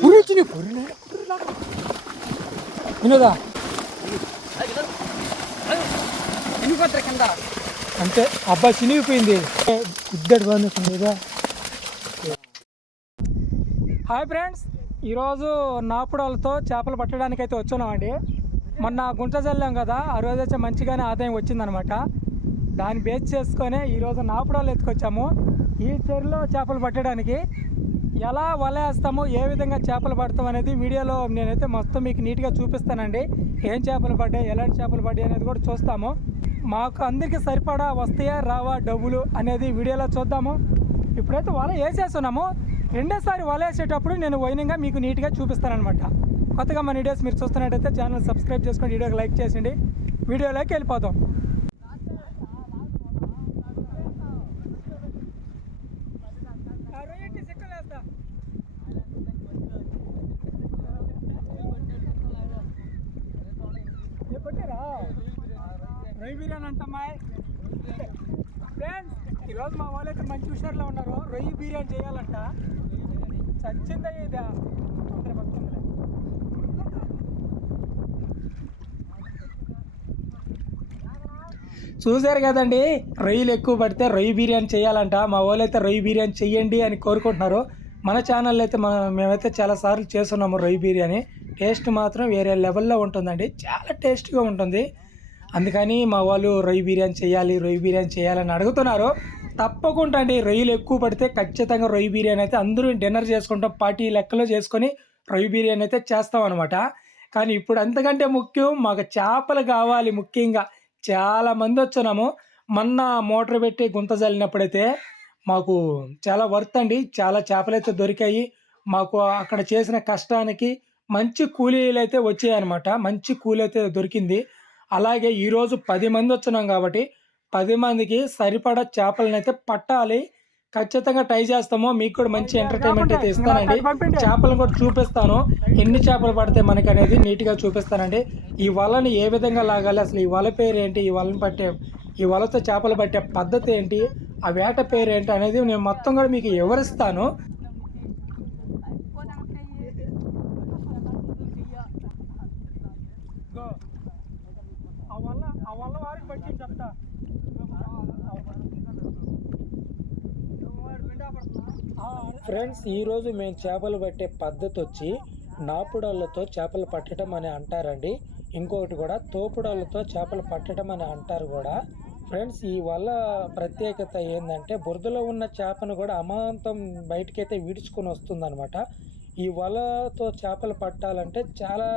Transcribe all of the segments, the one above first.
పురిచి నీ వినోదా కింద అంతే అబ్బాయి చినిగిపోయింది ఇద్దరు బాగుందా హాయ్ ఫ్రెండ్స్ ఈరోజు నాపుడాలతో చేపలు పట్టడానికి అయితే వచ్చున్నామండి మొన్న గుంట చల్లాం కదా ఆ రోజు అయితే మంచిగానే ఆదాయం వచ్చిందనమాట. దాన్ని బేస్ చేసుకొని ఈరోజు నాపుడాలు ఎత్తుకొచ్చాము. ఈ చెరువులో చేపలు పట్టడానికి ఎలా వలేస్తామో ఏ విధంగా చేపలు పడతాం అనేది వీడియోలో నేనైతే మొత్తం మీకు నీట్గా చూపిస్తానండి. ఏం చేపలు పడ్డాయి ఎలాంటి చేపలు పడ్డాయి అనేది కూడా చూస్తాము. మాకు అందరికీ సరిపడా వస్తాయా రావా డబ్బులు అనేది వీడియోలో చూద్దాము. ఇప్పుడైతే వల వేసేస్తున్నాము. రెండోసారి వల వేసేటప్పుడు నేను వైనంగా మీకు నీట్గా చూపిస్తానమాట కొత్తగా మన వీడియోస్ మీరు చూస్తున్నట్టయితే ఛానల్ సబ్స్క్రైబ్ చేసుకొని వీడియోకి లైక్ చేసిండి వీడియోలోకి వెళ్ళిపోదాం రవి బిర్యానీ అంటమ్మాయి ఫ్రెండ్స్ ఈరోజు మా వాళ్ళు అయితే మంచి హుషారులో ఉన్నారు బిర్యానీ చేయాలంట? చచ్చిందయ్య ఇదా? అందరూ చూశారు కదండి రొయ్యలు ఎక్కువ పడితే రొయ్యి బిర్యానీ చేయాలంట. మా వాళ్ళు అయితే రొయ్యి బిర్యానీ చెయ్యండి అని కోరుకుంటున్నారు. మన ఛానల్లో అయితే మనం మేమైతే చాలా సార్లు చేస్తున్నాము రొయ్యి బిర్యానీ. టేస్ట్ మాత్రం వేరే లెవెల్లో ఉంటుందండి. చాలా టేస్ట్గా ఉంటుంది. అందుకని మా వాళ్ళు రొయ్యి బిర్యానీ చేయాలి రొయ్యి బిర్యానీ చేయాలని అడుగుతున్నారు. తప్పకుండా అండి. రొయ్యలు ఎక్కువ పడితే ఖచ్చితంగా రొయ్య బిర్యానీ అయితే అందరూ డిన్నర్ చేసుకుంటాం. పార్టీ లెక్కలో చేసుకొని రొయ్య బిర్యానీ అయితే చేస్తాం అనమాట కానీ ఇప్పుడు అంతకంటే ముఖ్యం మాకు చేపలు కావాలి ముఖ్యంగా. చాలా మంది వచ్చున్నాము. మొన్న మోటార్ పెట్టి గుంత చల్లినప్పుడైతే మాకు చాలా వర్త్ అండి. చాలా చేపలు అయితే దొరికాయి. మాకు అక్కడ చేసిన కష్టానికి మంచి కూలీలు అయితే వచ్చాయన్నమాట. మంచి కూలీ అయితే దొరికింది. అలాగే ఈరోజు పది మంది వచ్చినాం కాబట్టి పది మందికి సరిపడా చేపలను అయితే పట్టాలి. ఖచ్చితంగా ట్రై చేస్తాము. మీకు కూడా మంచి ఎంటర్టైన్మెంట్ అయితే ఇస్తానండి. చేపలను కూడా చూపిస్తాను. ఎన్ని చేపలు పడితే మనకి అనేది నీట్గా చూపిస్తానండి. ఈ వలని ఏ విధంగా లాగాలి? అసలు ఈ వల పేరు ఏంటి ఈ వలని పట్టే ఈ వలతో చేపలు పట్టే పద్ధతి ఏంటి? ఆ వేట పేరు ఏంటి అనేది నేను మొత్తం కూడా మీకు వివరిస్తాను ఆ వల్ల ఆ వల్ల వారికి పట్టి చెప్తా ఫ్రెండ్స్ ఈరోజు మేము చేపలు పట్టే పద్ధతి వచ్చి నాపుడాళ్ళతో చేపలు పట్టడం అని అంటారండి. ఇంకొకటి కూడా తోపుడాలతో చేపలు పట్టడం అని అంటారు కూడా. ఫ్రెండ్స్ ఈ వల్ల ప్రత్యేకత ఏంటంటే బురదలో ఉన్న చేపను కూడా అమాంతం బయటకైతే విడుచుకొని వస్తుందన్నమాట. ఈ వలతో చేపలు పట్టాలంటే చాలా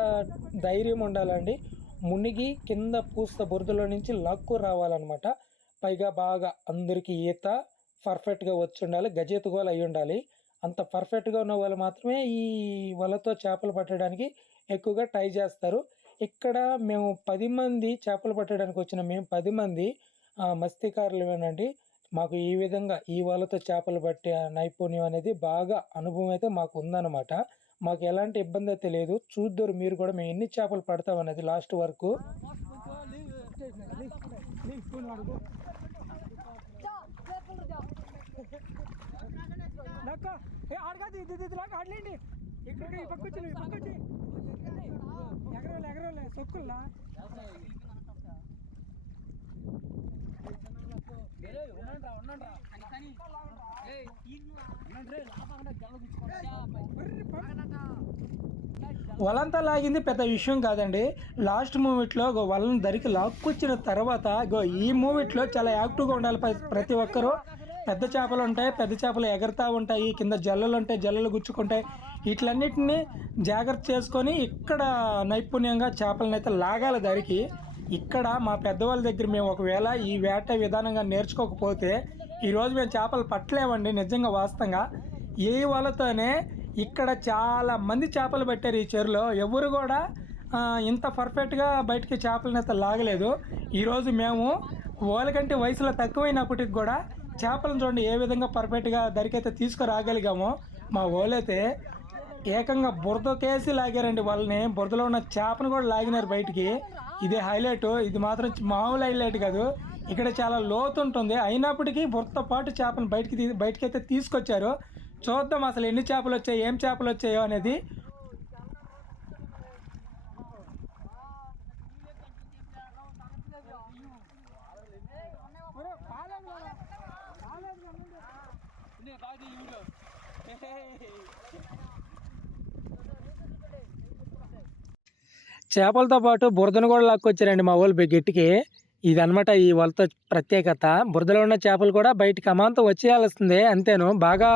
ధైర్యం ఉండాలండి. మునిగి కింద పూస్త బురదలో నుంచి లక్కు రావాలన్నమాట. పైగా బాగా అందరికీ ఈత పర్ఫెక్ట్గా వచ్చి ఉండాలి గజేతుగోలు అయి ఉండాలి అంత పర్ఫెక్ట్గా ఉన్న వాళ్ళు మాత్రమే ఈ వలతో చేపలు పట్టడానికి ఎక్కువగా ట్రై చేస్తారు. ఇక్కడ మేము పది మంది చేపలు పట్టడానికి వచ్చిన మేము పది మంది మత్స్యకారులమేనండి మాకు ఈ విధంగా ఈ వలతో చేపలు పట్టే నైపుణ్యం అనేది బాగా అనుభవం అయితే మాకు ఉందన్నమాట. మాకు ఎలాంటి ఇబ్బంది అయితే లేదు. చూద్దరు మీరు కూడా మేము ఎన్ని చేపలు పడతాం అనేది లాస్ట్ వరకు. ఆడగాది ఇది ఇది లాగా ఆడలేండి. ఇక్కడ ఈ పక్క వచ్చి ఈ పక్క వచ్చి ఎగరవలే ఎగరవలే సొక్కుల్లా? వలంతా లాగింది పెద్ద విషయం కాదండి. లాస్ట్ మూమెంట్లో గో వలను దరికి లాక్కొచ్చిన తర్వాత ఈ మూమెంట్లో చాలా యాక్టివ్గా ఉండాలి ప్రతి ఒక్కరూ. పెద్ద చేపలు ఉంటాయి పెద్ద చేపలు ఎగరుతూ ఉంటాయి కింద జల్లలు ఉంటాయి జల్లలు గుచ్చుకుంటాయి. వీటిలన్నిటిని జాగ్రత్త చేసుకొని ఇక్కడ నైపుణ్యంగా చేపలను అయితే లాగాలి దరికి. ఇక్కడ మా పెద్దవాళ్ళ దగ్గర మేము ఒకవేళ ఈ వేట విధానంగా నేర్చుకోకపోతే ఈరోజు మేము చేపలు పట్టలేమండి నిజంగా వాస్తవంగా. ఏ వాళ్ళతోనే ఇక్కడ చాలా మంది చేపలు పెట్టారు ఈ చెరువులో. ఎవరు కూడా ఇంత పర్ఫెక్ట్గా బయటికి చేపలను అయితే లాగలేదు ఈరోజు మేము వాళ్ళకంటే వయసులో తక్కువైనప్పటికి కూడా చేపలను చూడండి ఏ విధంగా పర్ఫెక్ట్గా దరికైతే తీసుకురాగలిగామో మా వాళ్ళైతే ఏకంగా బురదకేసి లాగారండి వాళ్ళని. బురదలో ఉన్న చేపను కూడా లాగినారు బయటికి. ఇదే హైలైట్. ఇది మాత్రం మామూలు హైలైట్ కాదు. ఇక్కడ చాలా లోతు ఉంటుంది. అయినప్పటికీ బురదతో పాటు చేపను బయటికి తీ బయటకైతే తీసుకొచ్చారు. చూద్దాం అసలు ఎన్ని చేపలు వచ్చాయి ఏం చేపలు వచ్చాయో అనేది చేపలతో పాటు బురదను కూడా లాక్కొచ్చారండి మా వాళ్ళు గట్టికి. ఇదనమాట ఈ వాళ్ళతో ప్రత్యేకత. బురదలో ఉన్న చేపలు కూడా బయటికి అమాంతం వచ్చేయాల్సిందే అంతేను. బాగా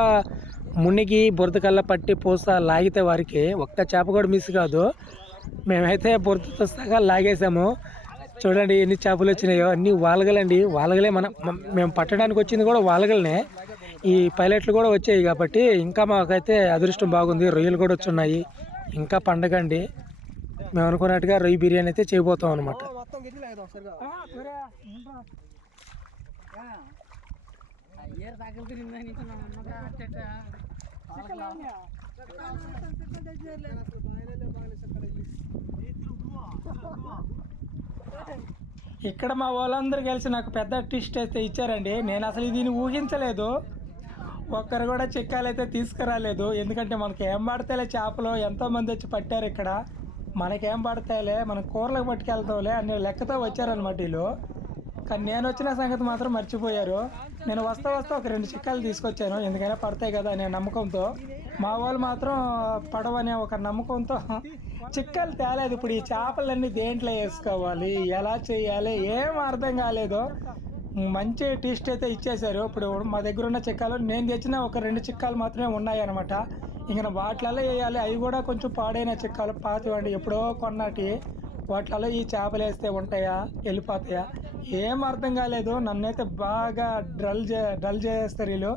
మునిగి బురద కల్లా పట్టి పూస లాగితే వారికి ఒక్క చేప కూడా మిస్ కాదు. మేమైతే బురదతో సగా లాగేసాము. చూడండి ఎన్ని చేపలు వచ్చినాయో. అన్ని వాలగలండి. వాలగలే మనం మేము పట్టడానికి వచ్చింది కూడా వాలగలనే. ఈ పైలట్లు కూడా వచ్చాయి కాబట్టి ఇంకా మాకైతే అదృష్టం బాగుంది. రొయ్యలు కూడా వచ్చున్నాయి. ఇంకా పండగ అండి మేము అనుకున్నట్టుగా రొయ్య బిర్యానీ అయితే చేయబోతాం అనమాట ఇక్కడ మా వాళ్ళందరూ కలిసి నాకు పెద్ద ట్విస్ట్ అయితే ఇచ్చారండి. నేను అసలు దీన్ని ఊహించలేదు. ఒక్కరు కూడా చిక్కాలు అయితే తీసుకురాలేదు. ఎందుకంటే మనకి ఏం పడతాయిలే చేపలు ఎంతో మంది వచ్చి పట్టారు ఇక్కడ. మనకేం పడతాయిలే మనం కూరలకు పట్టుకెళ్తాంలే అనే లెక్కతో వచ్చారనమాట వీళ్ళు. కానీ నేను వచ్చిన సంగతి మాత్రం మర్చిపోయారు. నేను వస్తా వస్తా ఒక రెండు చిక్కాలు తీసుకొచ్చాను. ఎందుకైనా పడతాయి కదా అనే నమ్మకంతో. మా వాళ్ళు మాత్రం పడవనే ఒక నమ్మకంతో చిక్కలు తేలేదు. ఇప్పుడు ఈ చేపలన్నీ దేంట్లో వేసుకోవాలి? ఎలా చేయాలి? ఏం అర్థం కాలేదు. మంచి టేస్ట్ అయితే ఇచ్చేశారు. ఇప్పుడు మా దగ్గర ఉన్న చిక్కాలు నేను తెచ్చిన ఒక రెండు చిక్కాలు మాత్రమే ఉన్నాయి అనమాట ఇంకా వాటిలలో వేయాలి. అవి కూడా కొంచెం పాడైన చిక్కాలు పాతివండి. ఎప్పుడో కొన్నాటి వాటిలలో ఈ చేపలు వేస్తే ఉంటాయా? వెళ్ళిపోతాయా? ఏం అర్థం కాలేదు. నన్నైతే బాగా డ్రల్ చే డ్రల్ చేస్తారు వీళ్ళు.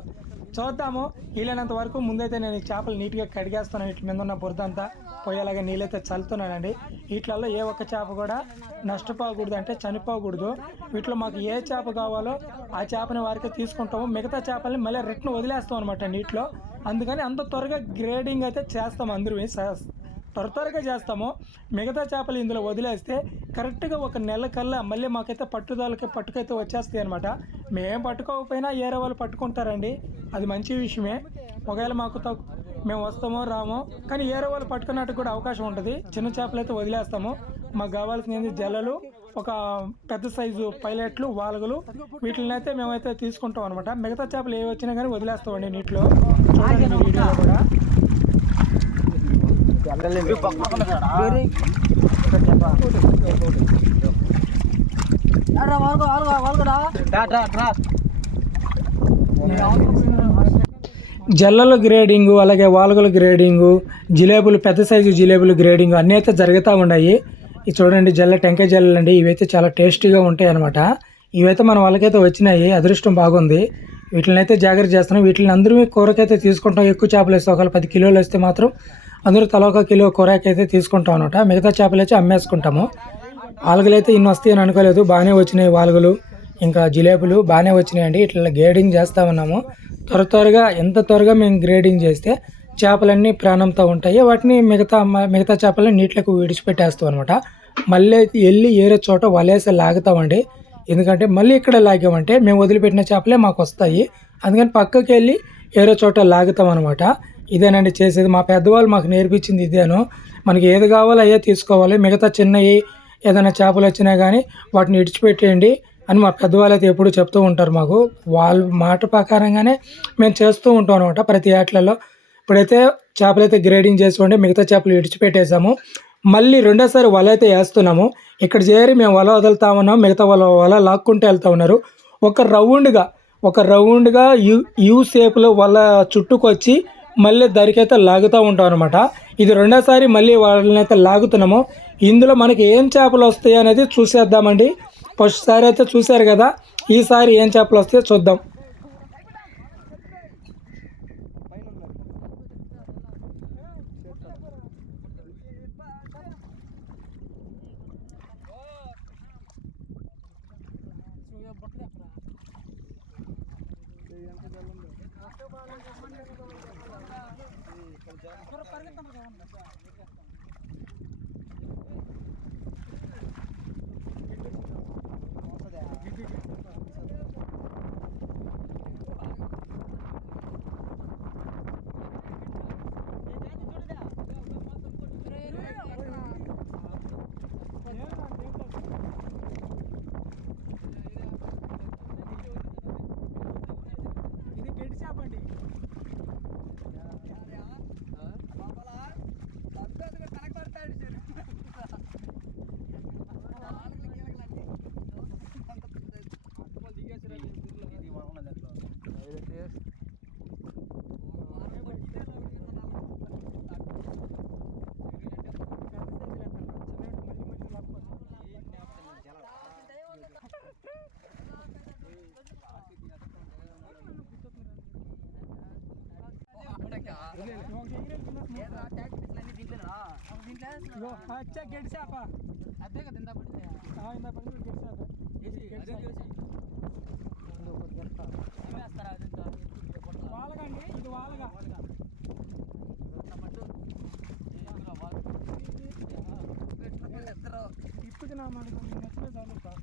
చూద్దాము. వీలైనంత వరకు ముందైతే నేను ఈ చేపలు నీట్గా కడిగేస్తాను. వీటి మీద ఉన్న బురద అంతా పోయేలాగా నీళ్ళైతే చల్లుతున్నానండి. వీటిలలో ఏ ఒక్క చేప కూడా నష్టపోకూడదు అంటే చనిపోకూడదు. వీటిలో మాకు ఏ చేప కావాలో ఆ చేపని వారికి తీసుకుంటాము. మిగతా చేపల్ని మళ్ళీ రిటర్న్ వదిలేస్తాం అనమాట నీటిలో. అందుకని అంత త్వరగా గ్రేడింగ్ అయితే చేస్తాం అందరూ. త్వర త్వరగా చేస్తాము. మిగతా చేపలు ఇందులో వదిలేస్తే కరెక్ట్గా ఒక నెల కల్లా మళ్ళీ మాకైతే పట్టుదలకి పట్టుకైతే వచ్చేస్తాయి అనమాట మేము పట్టుకోకపోయినా ఏరే వాళ్ళు పట్టుకుంటారండి. అది మంచి విషయమే. ఒకవేళ మాకు మేము వస్తామో రామో కానీ ఏరే వాళ్ళు పట్టుకున్నట్టు కూడా అవకాశం ఉంటుంది. చిన్న చేపలు అయితే వదిలేస్తాము. మాకు కావాల్సింది జల్లలు ఒక పెద్ద సైజు పైలట్లు వాలుగలు వీటిని అయితే మేమైతే తీసుకుంటాం అనమాట మిగతా చేపలు ఏవి వచ్చినా కానీ వదిలేస్తామండి నీటిలో. చూడండి వీడియోలో కూడా. జల్లలు గ్రేడింగ్ అలాగే వాలుగల గ్రేడింగు జిలేబులు పెద్ద సైజు జిలేబులు గ్రేడింగ్ అన్నీ అయితే జరుగుతూ ఉన్నాయి. ఇది చూడండి జల్ల టెంకాయ జల్లలు అండి. ఇవైతే చాలా టేస్టీగా ఉంటాయి అనమాట ఇవైతే మన వాళ్ళకైతే వచ్చినాయి అదృష్టం బాగుంది. వీటిని అయితే జాగ్రత్త చేస్తున్నాం. వీటిని అందరూ కూరకైతే తీసుకుంటాం. ఎక్కువ చేపలు వేస్తే ఒకవేళ పది కిలోలు వేస్తే మాత్రం అందరూ తల ఒక కిలో కూరకైతే తీసుకుంటాం అనమాట మిగతా చేపలు అయితే అమ్మేసుకుంటాము. ఆలుగలు అయితే ఇన్ని వస్తాయని అనుకోలేదు. బాగానే వచ్చినాయి వాలుగలు ఇంకా జిలేబులు బాగానే వచ్చినాయండి. ఇట్లా గ్రేడింగ్ చేస్తా ఉన్నాము. త్వర త్వరగా ఎంత త్వరగా మేము గ్రేడింగ్ చేస్తే చేపలన్నీ ప్రాణంతో ఉంటాయి. వాటిని మిగతా మిగతా చేపలని నీటిలోకి విడిచిపెట్టేస్తాం అనమాట మళ్ళీ వెళ్ళి ఏరే చోట వలేసి లాగుతామండి. ఎందుకంటే మళ్ళీ ఇక్కడ లాగామంటే మేము వదిలిపెట్టిన చేపలే మాకు వస్తాయి. అందుకని పక్కకి వెళ్ళి ఏరే చోట లాగుతాం అనమాట ఇదేనండి చేసేది. మా పెద్దవాళ్ళు మాకు నేర్పించింది ఇదేను. మనకి ఏది కావాలో అయ్యే తీసుకోవాలి. మిగతా చిన్నవి ఏదైనా చేపలు వచ్చినా కానీ వాటిని ఇడిచిపెట్టేయండి అని మా పెద్దవాళ్ళు అయితే ఎప్పుడు చెప్తూ ఉంటారు మాకు. వాళ్ళ మాట ప్రకారంగానే మేము చేస్తూ ఉంటాం అనమాట ప్రతి ఏట్లలో ఇప్పుడైతే చేపలు అయితే గ్రేడింగ్ చేసుకోండి మిగతా చేపలు ఇడిచిపెట్టేసాము. మళ్ళీ రెండోసారి వల అయితే వేస్తున్నాము. ఇక్కడ చేరి మేము వల వదులుతా ఉన్నాం. మిగతా వాళ్ళ వల లాక్కుంటూ వెళ్తా ఉన్నారు. ఒక రౌండ్గా ఒక రౌండ్గా యూ యూ షేప్లో వల చుట్టుకొచ్చి మళ్ళీ దరికైతే లాగుతూ ఉంటాం అనమాట ఇది రెండోసారి మళ్ళీ వాళ్ళని అయితే లాగుతున్నాము. ఇందులో మనకి ఏం చేపలు వస్తాయి అనేది చూసేద్దామండి. ఫస్ట్ సారి అయితే చూశారు కదా ఈసారి ఏం చేపలు వస్తాయో చూద్దాం. గెడి చేప అదే కదా ఇందా పడితే ఇందా పడింది గెడి చేప గెడి ఇది వాలగా ఇప్పటికి నా మాట నాకు నచ్చిన చాలు సార్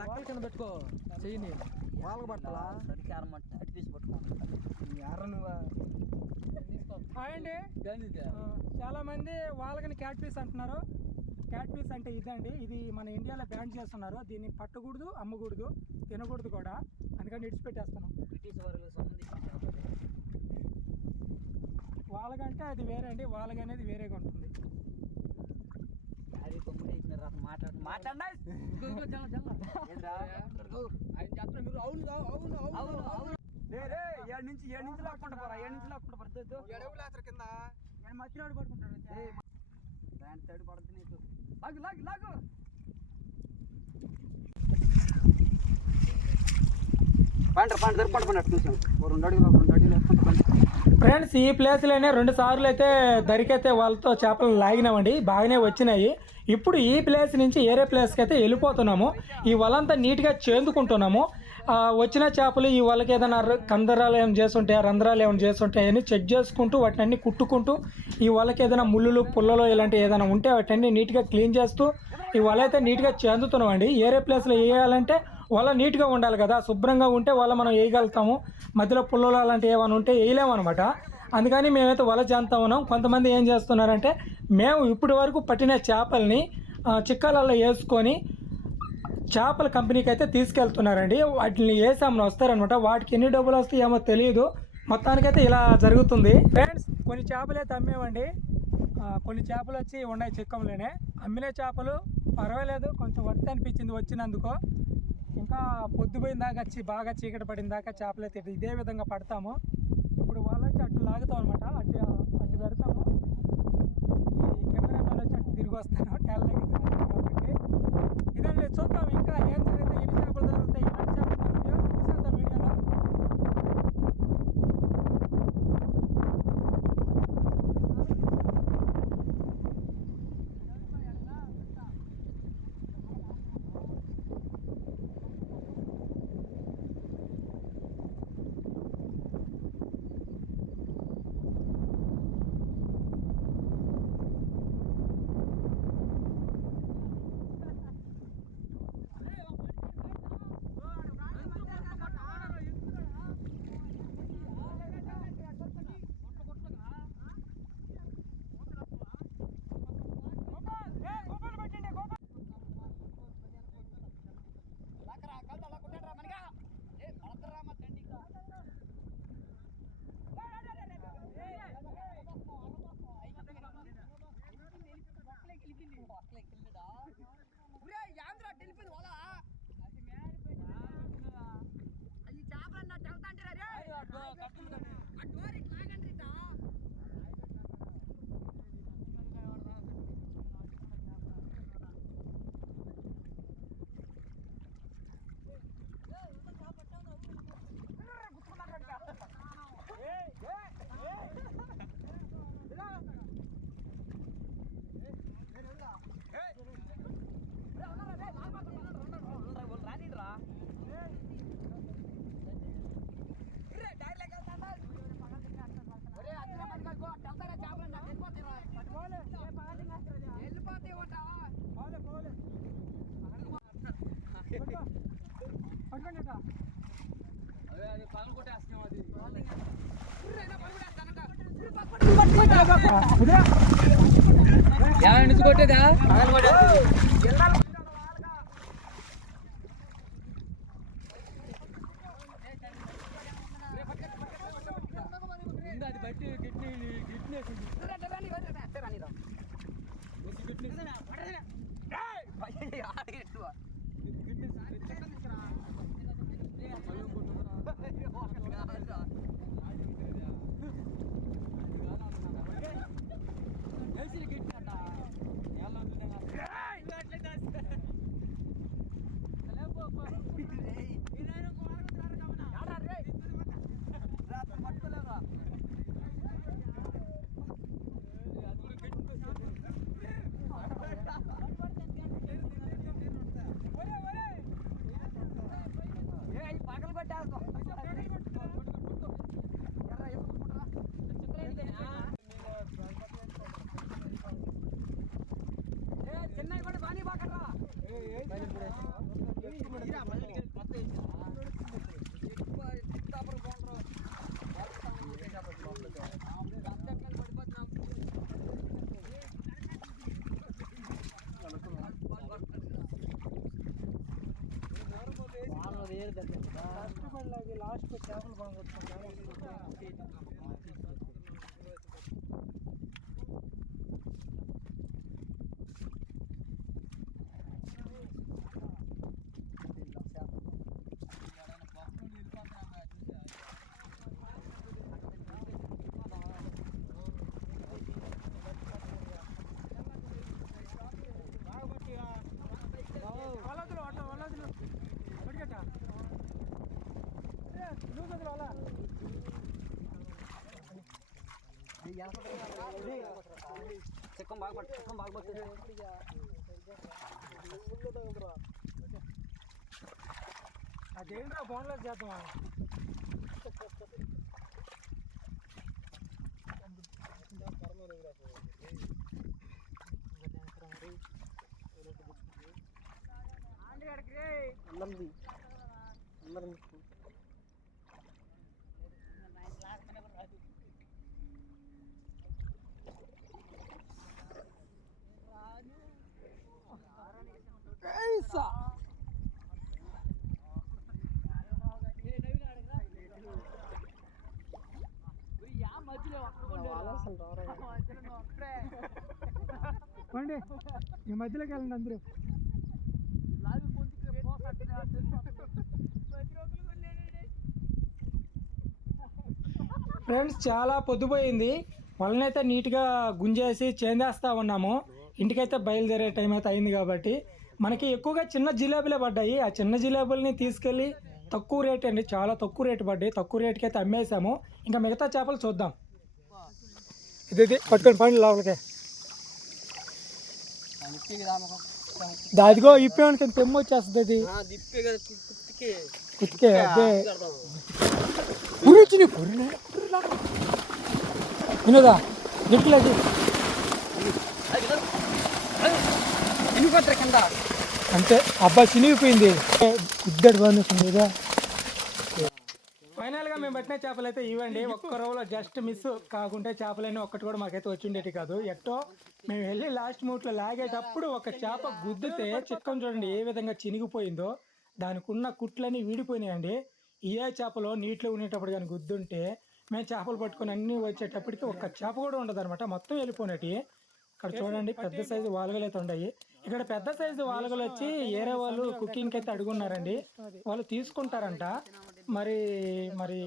రెక్కల కింద పెట్టుకో. చెయ్యిని. వాళ్ళకి పట్టాలా అండి చాలా మంది వాళ్ళకని క్యాట్ పీస్ అంటున్నారు. క్యాట్ పీస్ అంటే ఇదండి. ఇది మన ఇండియాలో బ్యాన్ చేస్తున్నారు. దీన్ని పట్టకూడదు అమ్మకూడదు తినకూడదు కూడా. అందుకని ఇడిచిపెట్టేస్తున్నాం. బ్రిటిష్ వారికి సంబంధించిన వాళ్ళకంటే అది వేరే అండి వాళ్ళకి అనేది వేరేగా ఉంటుంది. అది మాట్లాడు. మాట్లాడినా చెప్తున్నా మీరు అవును అవును అవును ఏడు నుంచి ఏడు నుంచి లాక్కుంటా పోరా ఏడు నుంచి లాక్కుంటా పడుతుంది కింద? నేను మధ్యలో తడి పడుతుంది నీకు. లాగు లాగు లాగు. పంట చూసాం. రెండు అడుగులు రెండు అడుగులు వేసుకుంటా పండి ఫ్రెండ్స్ ఈ ప్లేస్లోనే రెండు సార్లు అయితే దరికైతే వాళ్ళతో చేపలు లాగినామండి. బాగానే వచ్చినాయి. ఇప్పుడు ఈ ప్లేస్ నుంచి వేరే ప్లేస్కి అయితే వెళ్ళిపోతున్నాము. ఈ వలంతా నీట్గా చేందుకుంటున్నాము. వచ్చిన చేపలు ఈ వలకి ఏదైనా ర- కందరాలు ఏమైనా చేస్తుంటాయా రంధ్రాలు ఏమైనా చేస్తుంటాయని అని చెక్ చేసుకుంటూ వాటిని అన్ని కుట్టుకుంటూ ఈ వాళ్ళకి ఏదైనా ముళ్ళులు పుల్లలు ఇలాంటి ఏదైనా ఉంటే వాటిని నీట్గా క్లీన్ చేస్తూ ఈ వల అయితే నీట్గా చెందుతున్నామండి. ఏరే ప్లేస్లో వేయాలంటే వల నీట్గా ఉండాలి కదా శుభ్రంగా ఉంటే వల మనం వేయగలుగుతాము మధ్యలో పుల్లలు అలాంటివి ఏమైనా ఉంటే వేయలేమన్నమాట అందుకని మేమైతే వల చేస్తా ఉన్నాం. కొంతమంది ఏం చేస్తున్నారంటే మేము ఇప్పటి వరకు పట్టిన చేపల్ని చిక్కలలో వేసుకొని చేపల కంపెనీకి అయితే తీసుకెళ్తున్నారండి. వాటిని వేసామని వస్తారనమాట వాటికి ఎన్ని డబ్బులు వస్తాయి ఏమో తెలియదు మొత్తానికైతే ఇలా జరుగుతుంది. ఫ్రెండ్స్ కొన్ని చేపలు అయితే అమ్మేవండి. కొన్ని చేపలు వచ్చి ఉన్నాయి చిక్కంలోనే. అమ్మిన చేపలు పర్వాలేదు కొంచెం వర్త్ అనిపించింది వచ్చినందుకు. ఇంకా పొద్దుపోయిన దాకా వచ్చి బాగా చీకటి పడిన దాకా చేపలు అయితే ఇదే విధంగా పడతాము. ఇప్పుడు వాళ్ళు వచ్చి అటు లాగుతాం అనమాట అటు అటు పెడతాము. ఈ కెమెరామెన్ వచ్చి అటు తిరిగి వస్తాను. టెల్ దగ్గర కాబట్టి. ఇదండి చూద్దాం ఇంకా ఏం ఏమైనా నుంచి కొట్టేదా? లాస్ట్ చేపలు బాగుంటుంది చిక్కం బాగా పట్టు చిక్కం బాగా పట్టు. అదేంట్రా ఫోన్లో చేద్దామా? పండి. ఈ మధ్యలోకి వెళ్ళండి అందరూ. ఫ్రెండ్స్ చాలా పొద్దుపోయింది. వాళ్ళనైతే నీట్గా గుంజేసి చేందేస్తా ఉన్నాము. ఇంటికైతే బయలుదేరే టైం అయితే అయింది కాబట్టి. మనకి ఎక్కువగా చిన్న జిలేబులే పడ్డాయి. ఆ చిన్న జిలేబుల్ని తీసుకెళ్ళి తక్కువ రేట్ అండి. చాలా తక్కువ రేటు పడ్డాయి. తక్కువ రేటుకి అయితే అమ్మేసాము ఇంకా మిగతా చేపలు చూద్దాం. ఇది ఇది పట్టుకొని పండి లోపలికి. దాదిగో ఇప్పేవానికి తెమ్మ వచ్చేస్తుంది అది. కుతికే అదే. పురిచి వినోదా? కింద. అంతే అబ్బా చినిగిపోయింది. ఇద్దరు బాగుంది ఇదా మేము పట్టిన చేపలు అయితే ఇవ్వండి. ఒక్క రోజులో జస్ట్ మిస్ కాకుంటే చేపలన్నీ ఒక్కటి కూడా మాకైతే వచ్చిండేటి కాదు. ఎట్టో మేము వెళ్ళి లాస్ట్ మూట్లో లాగేటప్పుడు ఒక చేప గుద్దితే చిక్కం చూడండి ఏ విధంగా చినిగిపోయిందో. దానికి ఉన్న కుట్లన్నీ వీడిపోయినాయండి. ఏ చేపలో నీటిలో ఉండేటప్పుడు కానీ గుద్దుంటే మేము చేపలు పట్టుకొని అన్ని వచ్చేటప్పటికి ఒక్క చేప కూడా ఉండదు మొత్తం వెళ్ళిపోయినట్టు. ఇక్కడ చూడండి పెద్ద సైజు వాలుగలు అయితే ఉన్నాయి. ఇక్కడ పెద్ద సైజు వాలుగలు వచ్చి ఏరే వాళ్ళు కుకింగ్ అయితే అడుగున్నారండి. వాళ్ళు తీసుకుంటారంట. మరి మరి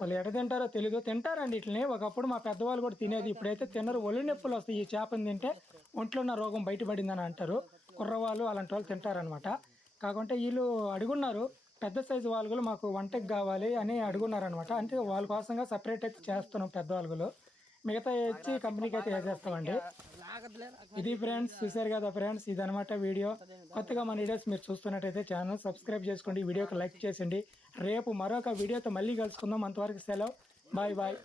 వాళ్ళు ఎడ తింటారో తెలియదు తింటారండి వీటిని ఒకప్పుడు మా పెద్దవాళ్ళు కూడా తినేది ఇప్పుడైతే తినరు. ఒళ్ళు నొప్పులు వస్తాయి. ఈ చేపని తింటే ఒంట్లో ఉన్న రోగం బయటపడిందని అంటారు. కుర్రవాళ్ళు అలాంటి వాళ్ళు తింటారనమాట కాకుంటే వీళ్ళు అడుగున్నారు. పెద్ద సైజు వాలుగులు మాకు వంటకి కావాలి అని అడుగున్నారనమాట అంటే వాళ్ళ కోసంగా సపరేట్ అయితే చేస్తున్నాం పెద్ద వాలుగులు మిగతా వచ్చి కంపెనీకి అయితే వేసేస్తామండి. ఇది ఫ్రెండ్స్ చూసారు కదా ఫ్రెండ్స్ ఇది అనమాట వీడియో. కొత్తగా మన వీడియోస్ మీరు చూస్తున్నట్టయితే ఛానల్ సబ్స్క్రైబ్ చేసుకోండి. వీడియోకి లైక్ చేయండి రేపు మరొక వీడియోతో మళ్ళీ కలుసుకుందాం. అంతవరకు సెలవు. Bye bye.